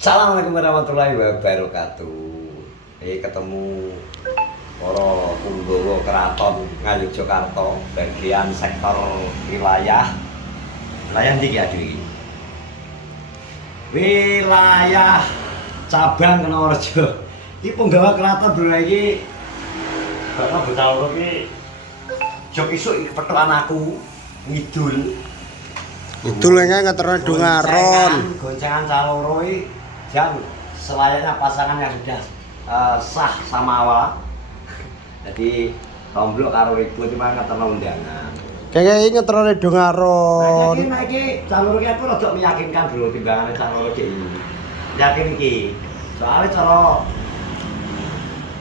Assalamualaikum warahmatullahi wabarakatuh. Ketemu para punggawa keraton Ngayogyakarta bagian sektor wilayah ndi ki Adi? Wilayah cabang Kenorejo. Iki punggawa keraton bro iki Bapak Butaworo iki jok isuk iki petukan aku ngidul. Itu lengnya ngeterno Dungaron. Goncengan caloro iki jam selayaknya pasangan yang sudah sah samawa. Jadi tomblok karo ibu cuma ngeterno undangan. Kayak iki ngeterno Dungaron. Nah iki caloro iki aku rada meyakinkan bro timbangane caloro iki. Yakin iki. Soale cara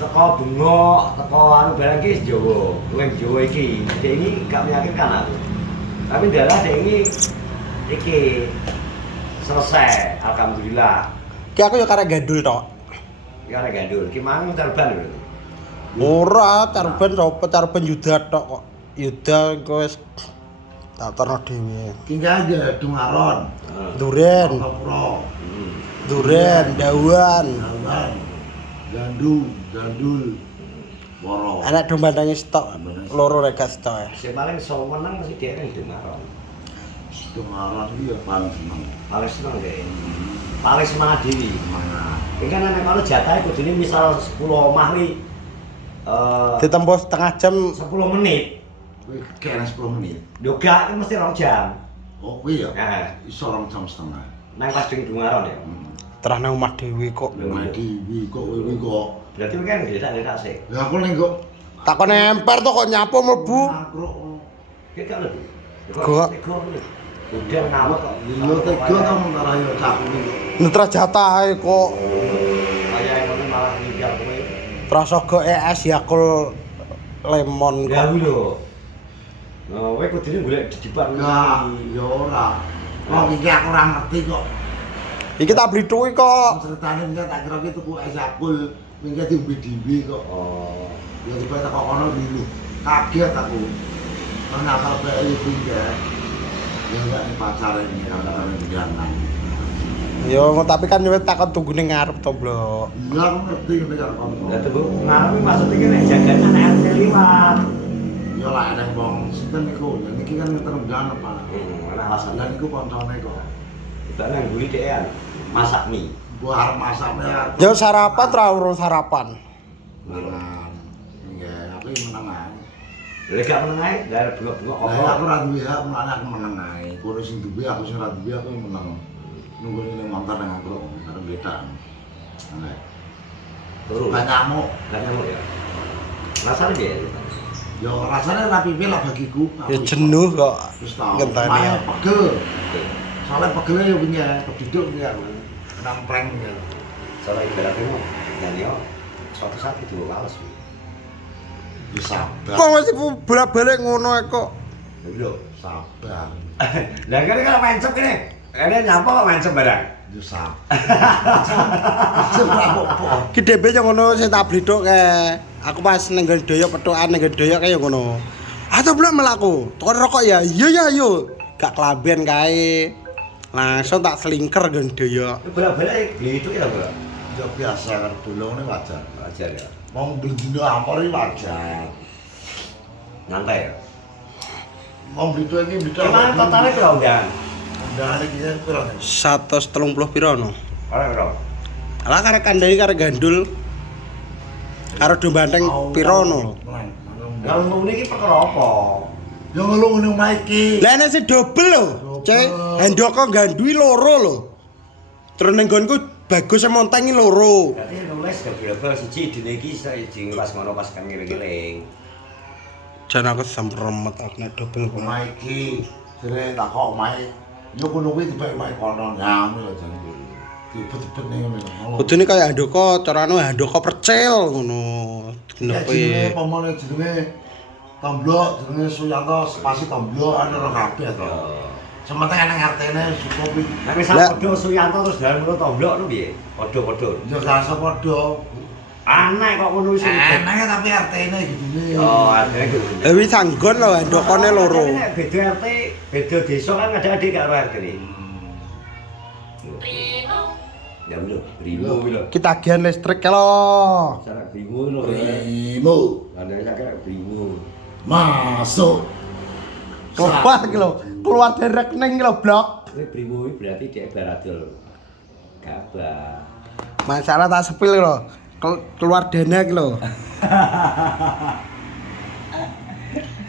teko bengok, teko anu barang iki Jawa. Luwih Jawa iki. Dek iki gak meyakinkan aku. Tapi darah dek iki selesai, alhamdulillah. Ki aku ya karek gandul tok. Ya arek gandul, ki mang terban lho. Ora, tarben sapa tarben Yuda tok kok. Yuda engko wis tak terno dhewe. Tinggal aja Dungaron, Duren, Kapro, Duren, Dawan. Dawan, Gandul, Woro. Anak domba nangis tok. Loro rek stok. Sing paling iso menang mesti dhek ning Dungaron. Dungaron iki ya paling seneng. Paling seneng dhek. Paling semangat dhewe. Semangat. Iki kan nek kalau jatah kudune misal 10 omah wi Ditembus setengah jam 10 menit. Kuwi kena 10 menit. Yo gak iki mesti 2 jam. Oh kuwi ya. Heeh. Iso 2 jam setengah. Nang pas ning Dungaron ya. terah nang omah dhewe kok. Rumah Dewi kok kuwi kok. Berarti kan desa-desa sik. Ya aku ning kok Takon emper to kok nyapu mlebu. makruk. Ki gak lho. Gak. Udah ngawet kok. Yo tega to mentara yo cak kuwi. Netra jatah kok. Kayak ngono malah ninggal kowe. Prasaga ES Yakul Lemon Ya kok. lho. Nah, kowe kudune golek didipan. Enggak, yo ora. Wong iki aku ora ngerti kok. Iki tak beli tuwi kok. Ceritane iki tak kira ki tuku es Yakul, mingke diombe dhewe kok. Oh. Ya tiba tak kono dulu. Kaget aku. Ternyata bae iki enggak. Ya enggak nih pacar ini kadang-kadang jangan. Yo tapi kan wis takon tunggune ngarep to, Blok. Iya aku ngerti nek karo kono. Ya tunggu ngarep maksud iki nek jagan anak RT liwat. Ya lah ada wong sinten niku. Ya niki kan terunggan apa. Ana alasan. Lah niku koncone kok. Kita nang guli dhean masak mie. Gua arep masak merah. Yo sarapan ra urung sarapan. Mangan. Nggih, aku iki meneng ae. Lha gak meneng ae, dari bengok-bengok Lah kok. aku ora duwe hak, mulane aku meneng ae. Kono sing duwe aku sing ora duwe aku meneng. Nunggu ning montor nang aku arep beda. Nah, Turu. gak nyamuk. Gak nyamuk ya. Rasane piye? Ya rasanya rapi lah bagiku. Ya jenuh kok. Terus tau. Ngenteni. Main pegel. Soalnya pegelnya ya punya keduduk punya nampreng ya. Soale ibaratnya dan yo suatu saat itu kalas. Bisa. Kok masih bolak-balik ngono kok. Lho. Sabar. Lah kan kalau mencep ini. Kene nyapa kok mencep barang. Bisa. Seberapa? Ki DB yo ngono sing tak blithuk kae. Aku pas ning nggon doyok petukan ning nggon doyok kae yo ngono. Atau belum melaku. Tukar rokok ya. Iya ya yo. Gak kelambian kae. Langsung tak selingker nggon doyok. Bolak-balik gitu ya, Bro. Ya biasa kan dulu ini wajar. Wajar ya. Mau beli dino ampor ini wajar. Nyantai ya. Mau beli itu ini beli. Gimana totalnya piro undangan? Undangan ini kita piro nih? 130 piro no? Ora piro? Alah karek kandhani karek gandul. Karo domba teng piro no? Lah ngomong iki perkara apa? Ya ngeluh ngene omah iki. Lah nek sing dobel lho. Cek, handoko gandui loro lho. Terus ning nggonku bagus montangi loro. Berarti nulis double siji dene iki siji pas ngono pas kan ngiling-ngiling. Jan aku sempremet aku nek dobel kok. Omah iki jere tak kok omah. Yo kono kuwi tiba omah kono nyami lho jan. Dibet-bet ning ngene. Kudune kaya handoko, carane handoko percil ngono. Jenenge Genepe. pamane jenenge Tomblok, jenenge Suyanto spasi Tomblok ana ora kabeh to. Sementing ana RT-ne cukup iki. Nek misal padha Suyanto terus dalan ngono tomblok nu piye? Padha-padha. Ya rasa padha. Aneh kok ngono sih. Enak tapi RT-ne gini. Oh, artine gitu. Wis sanggon lho handokone loro. Nek beda RT, beda desa kan ada adik karo RT ini. Ya lho, Brimo kuwi lho. Kitagihan listrik ke lo. Cara Brimo lho. Brimo Ada kayak Brimo. masuk. Keluar ki lo. Keluar dari rekening ki lo, blok. Ini Brimo ini berarti dia baradol. Kabar. Masalah tak sepil lo. Keluar dana ki lo.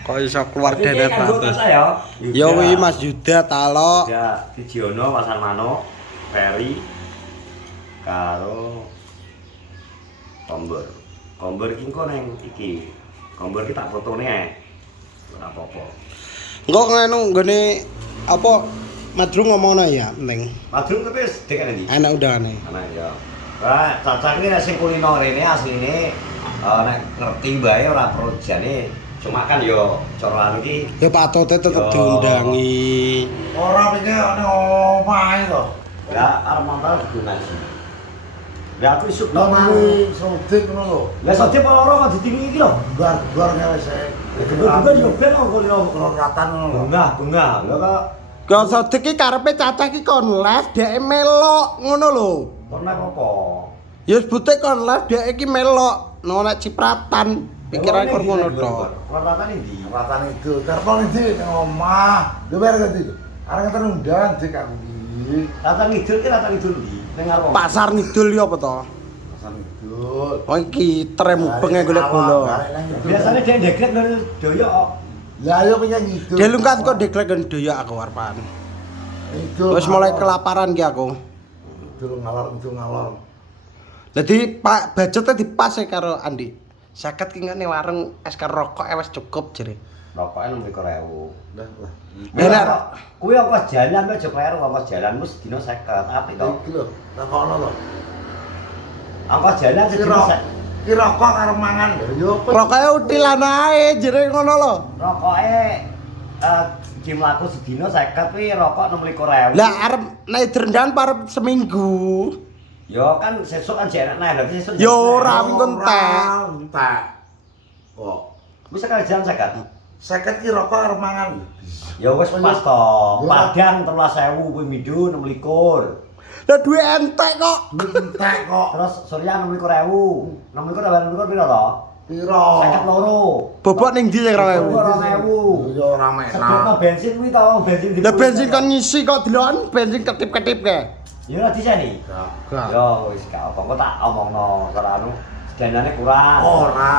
Kok iso keluar dana Mas ta? ya. Ya wi Mas Yuda talo. Ya, Dijiono Pasar Manuk, Ferry karo Kombor. Kombor iki engko ning iki. Kombor iki tak fotone ae. Ora apa-apa. Engko ngono nggone apa Madrung ngomongno ya penting. Madrung tapi wis dek ndi? Enak udane. Anak ya. Wah, Caca ini sing kulino rene asline nek ngerti bae ora projane. Cuma kan yo cara anu iki Ya Pak Tote tetep Yo. diundangi. Ora pikir nek omahe to. ya arep nonton kudu ngaji. Lah aku isuk Lah nang. mari sodik ngono lho. Lah sate loro kok ditingi iki lho. Bar-bar ngene sik. Kedua-dua yo ben kok kulino ratan ngono lho. bunga. Lah kok Kok Sodik ki karepe Cacah ki kon live dhek melok ngono lho. pernah apa? Ya sebute kon live dhek iki melok no nek cipratan. Pikiran kon ngono to. Warnane ndi? Ratan itu. Telepon iki ning omah. Lho bar ganti. Arek terundang dik aku iki. Rata ngidul ki rata ngidul ndi? Ning ngarep. Pasar Ngidul ya apa to? Ratan itu. Oh iki trem mubeng golek bola. Biasane dhek ndegrek nang doyok kok. Lah ayo penyanyi itu. Dia lungkas kok deklek kan doyak aku arpan. Itu. Wis mulai kelaparan ki aku. Itu ngalor. Jadi Pak budgetnya dipas ya karo Andi. 50 ki ngene warung es karo rokok wis cukup jere. Rokoke 60.000. Lah. Enak. Kuwi apa jalan aja kleru apa jalan mesti dina 50. Apik to. Iki lho, takono lho. Angka jalan sedina Ki rokok karo mangan lho. Yo Rokoke utilan ae jere ngono lho. rokoke jim laku sedina 50 kuwi rokok 26.000. Lah arep nek drendan parep seminggu. Yo kan sesuk kan jek enak nae lho sesuk. Yo ora wing entek. entek. Kok Wis sekali jalan 50. 50 ki rokok karo mangan lho. Ya wis pas to. Padang 13.000 kuwi midu 26. Lah duwe entek kok. Entek kok. Terus Surya 26.000. 26 tambah 26 piro to? Piro? 52. Bobok ning ndi sing 2000? 2000. Yo ora Sedekno menak. bensin kuwi to, bensin di. Lah bensin kan ngisi kok delokan bensin ketip-ketip ke. Ya ora diseni. Gak. Yo wis gak apa, kok tak omongno cara anu danane kurang. Ora.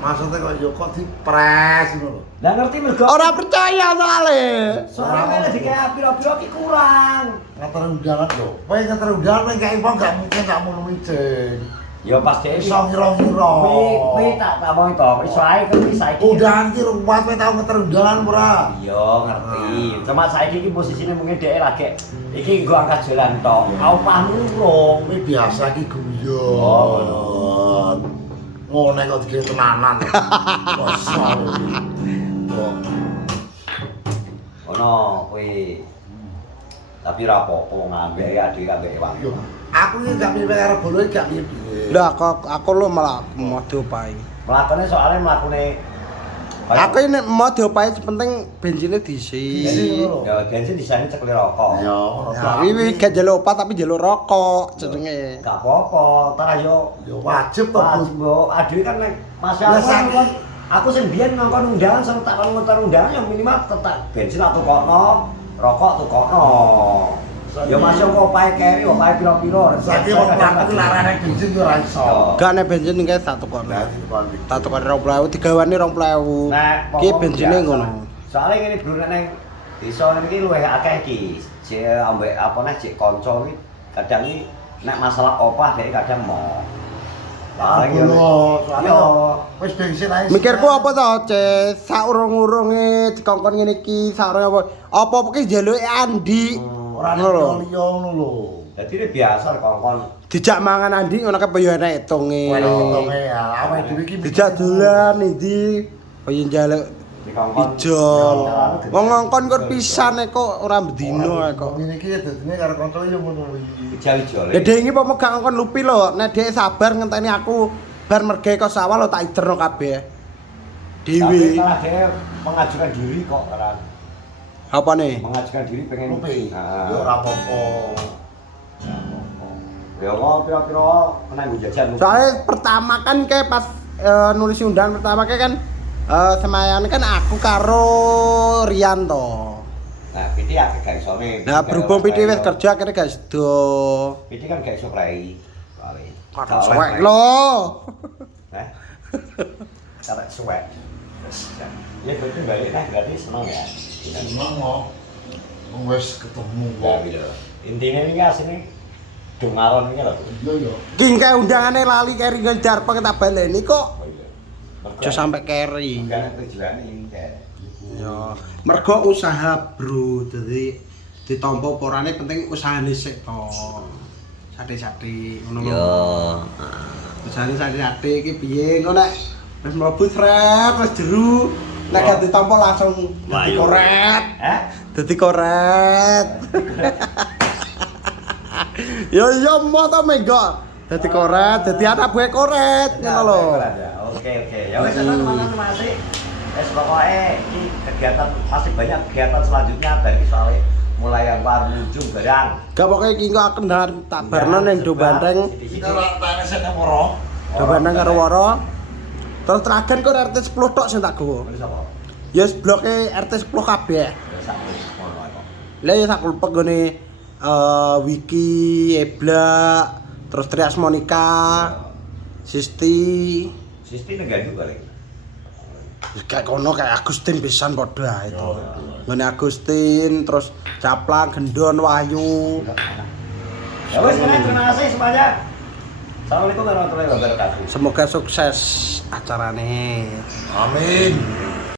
Maksudnya kok yo kok dipres ngono lho. Lah ngerti mergo Ora percaya soalé. soalnya lek dikaya piro-piro ki kurang. Ngatur undangan lho. Kowe ngatur undangan nek gak impong gak mungkin gak mau micin. Ya pas dhek Iso ngira-ngira. Kuwi tak omong to, iso ae kuwi saiki. Undangan ki ruwet kowe tau ngatur undangan ora? Iya, ngerti. Cuma saiki iki posisine mungkin dhek lagi iki nggo angkat jalan tok. Omahmu urung. Kowe biasa ki guyon. Oh, ngono. Ngene kok dikira tenanan. Kosong. Kok Ono kuwi. Tapi ra apa-apa ngambil adik ambek wong. yo aku iki gak piye karo bolo iki gak piye. Lah kok aku lo malah mau diopai. Mlakune soalnya mlakune Aku ini mau diopai penting bensinnya diisi. Ya bensin disane cekli rokok. Ya ngono Nah, wiwi gak jalur opat tapi jalur rokok jenenge. Gak apa-apa, tar yo yo wajib to. wajib mbok adewe kan nek masih Lah, aku saiki- nonton aku sing biyen nonton undangan sama tak nonton undangan yang minimal tetap bensin atau kokno, rokok tuh kokno. Ya masih kok opahe keri, opahe piro-piro. Saiki wong mlaku larane bensin yo ora iso. Gak nek bensin kayak satu kon. Lah dikon. Satu kon 20.000 digawane 20.000. Ki bensinnya ngono. Soalnya ngene bro nek nang desa iki luwih akeh iki. Jek ambek apa nek jek kanca iki kadang iki nek masalah opah dhek kadang mau. Paling yo. Yo. Wis bensin ae. Mikirku apa to, Ces? Saurung-urunge dikongkon ngene iki, saurung apa? Apa ki jaluke Andi. Ora Ngono lho. liyo ngono lho. Dadi ini biasa kongkon. Dijak mangan Andi ngono ke yo enek etonge. Kowe ketome ya, awake dhewe iki Dijak dolan ndi? Kaya njaluk Dikongkon. ijol. Wong ngongkon kok pisan kok ora bedino kok. Ngene iki dadine karo kanca yo ngono kuwi. Ijal-ijale. Ya dhek iki apa gak ngongkon lupi lho, nek dhek sabar ngenteni aku bar mergawe kok sawah lho tak iderno kabeh. Tapi Dewi. malah dia mengajukan diri kok kan. Apa nih? Mengajukan diri pengen Lupi. Nah. Yo ora apa-apa. Ya kok pira-pira kena nggo jajan. Soalnya pertama kan kayak pas nulis undangan pertama kayak kan semayan kan aku karo Rian to. Nah, PT akeh gak iso ne. Nah, berhubung PD wis kerja akhirnya gak sedo. PT kan gak iso prei. Kali. Karo suwek lho. Hah? Karek suwek. Ya betul balik nah berarti seneng ya. Seneng kok. Wong wis ketemu Nah, kok. gitu. Intinya ini asine dongaron iki lho. Iya ya. King kayak undangane lali keri ngejar pengen tak baleni kok. Oh iya. Aja sampai keri. Bukan tujuane ini kayak. Ya, mergo usaha, Bro. Jadi ditampa porane penting usahane sik to. Sate-sate ngono lho. Yo. Usahane sate-sate iki piye engko nek wis mlebu sret wis jeru nek gak ditampa langsung dadi Wayu. koret. Hah? Dadi koret. Yo yo moto menggo. Dadi koret, dadi anak buah koret ngono lho. Oke. Ya wis teman-teman masih. Wis pokoke iki kegiatan masih banyak kegiatan selanjutnya dari soalnya mulai yang baru ujung barang. Gak pokoknya iki kok kendaraan tak barno ning do Banteng. Kita ora tak sene moro. Do Banteng karo Woro. Terus teragen kok RT 10 tok sing tak gowo. Wis apa? Ya wis bloke RT 10 kabeh. Ya sak ngono kok. Lah ya sak kulpek gone Wiki, Ebla, terus Trias Monica, Sisti. Sisti nenggandu kali. Kayak kono kayak Agustin pisan padha itu. Ngene Agustin, terus Caplang, Gendon, Wahyu. Ya wis terima kasih semuanya. Assalamualaikum warahmatullahi wabarakatuh. Semoga sukses acarane. Amin.